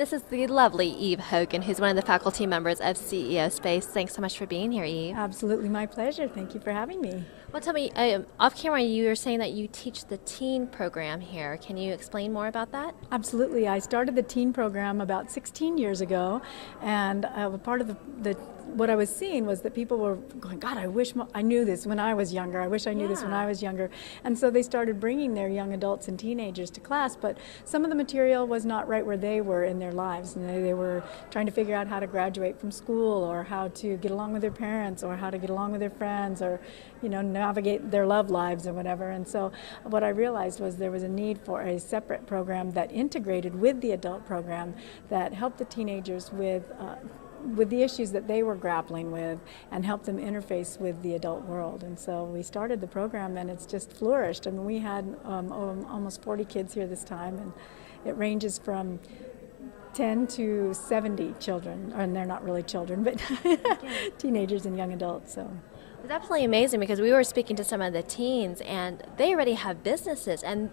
And this is the lovely Eve Hogan, who's one of the faculty members of CEO Space. Thanks so much for being here, Eve. Absolutely my pleasure. Thank you for having me. Well, tell me, off camera, you were saying that you teach the teen program here. Can you explain more about that? Absolutely. I started the teen program about 16 years ago, and part of what I was seeing was that people were going, God, I wish I knew this when I was younger. I wish I knew this when I was younger. And so they started bringing their young adults and teenagers to class, but some of the material was not right where they were in their lives. And they were trying to figure out how to graduate from school, or how to get along with their parents, or how to get along with their friends, or navigate their love lives or whatever. And so what I realized was there was a need for a separate program that integrated with the adult program that helped the teenagers with the issues that they were grappling with and help them interface with the adult world. And so we started the program, and it's just flourished. I mean, we had almost 40 kids here this time, and it ranges from 10 to 70 children, and they're not really children, but teenagers and young adults. So It's absolutely amazing, because we were speaking to some of the teens, and they already have businesses, and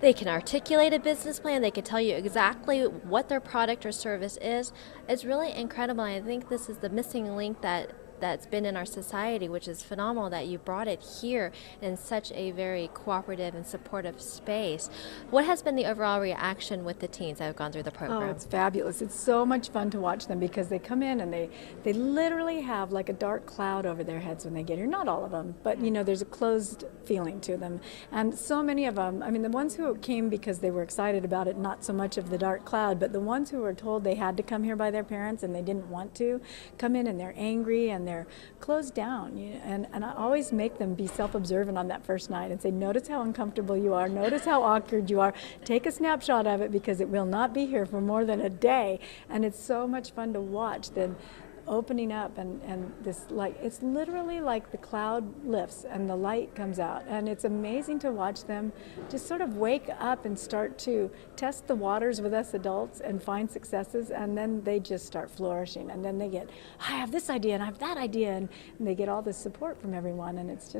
they can articulate a business plan. They can tell you exactly what their product or service is. It's really incredible. I think this is the missing link that's been in our society, which is phenomenal that you brought it here in such a very cooperative and supportive space. What has been the overall reaction with the teens that have gone through the program? Oh, it's fabulous. It's so much fun to watch them, because they come in and they literally have like a dark cloud over their heads when they get here. Not all of them, but there's a closed feeling to them. And so many of them, I mean, the ones who came because they were excited about it, not so much of the dark cloud, but the ones who were told they had to come here by their parents and they didn't want to, come in and they're angry and they're closed down. And I always make them be self-observant on that first night and say, notice how uncomfortable you are, notice how awkward you are, take a snapshot of it, because it will not be here for more than a day. And it's so much fun to watch them opening up, and this, like, it's literally like the cloud lifts and the light comes out, and it's amazing to watch them just sort of wake up and start to test the waters with us adults and find successes, and then they just start flourishing, and then they get, I have this idea and I have that idea, and they get all this support from everyone, and it's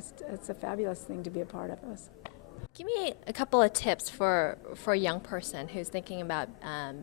a fabulous thing to be a part of us. Give me a couple of tips for a young person who's thinking about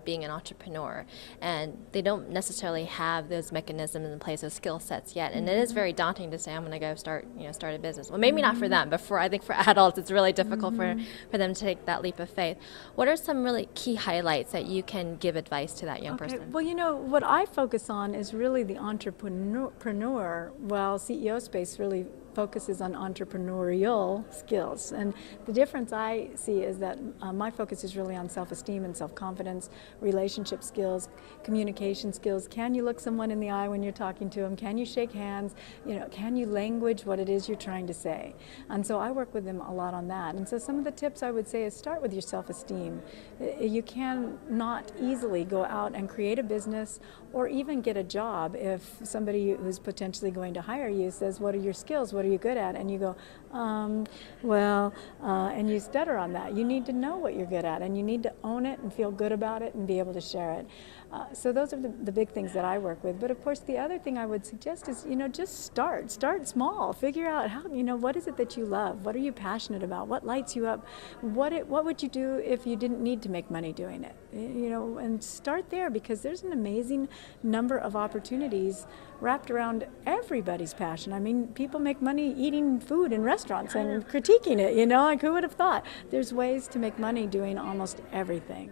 being an entrepreneur, and they don't necessarily have those mechanisms in place, those skill sets yet. And it is very daunting to say, I'm going to go start a business. Well, maybe not for them, but I think for adults, it's really difficult for them to take that leap of faith. What are some really key highlights that you can give advice to that young person? Well, what I focus on is really the entrepreneur, while CEO Space really focuses on entrepreneurial skills. And the difference I see is that my focus is really on self-esteem and self-confidence, relationship skills, communication skills. Can you look someone in the eye when you're talking to them? Can you shake hands? Can you language what it is you're trying to say? And so I work with them a lot on that. And so some of the tips I would say is start with your self-esteem. You can not easily go out and create a business or even get a job if somebody who's potentially going to hire you says, what are your skills? What are you good at? And you go, and you stutter on that. You need to know what you're good at, and you need to own it and feel good about it and be able to share it. So those are the big things that I work with. But of course, the other thing I would suggest is, just start small. Figure out how, what is it that you love? What are you passionate about? What lights you up? What would you do if you didn't need to make money doing it? And start there, because there's an amazing number of opportunities wrapped around everybody's passion. I mean, people make money eating food in restaurants and critiquing it, like who would have thought? There's ways to make money doing almost everything.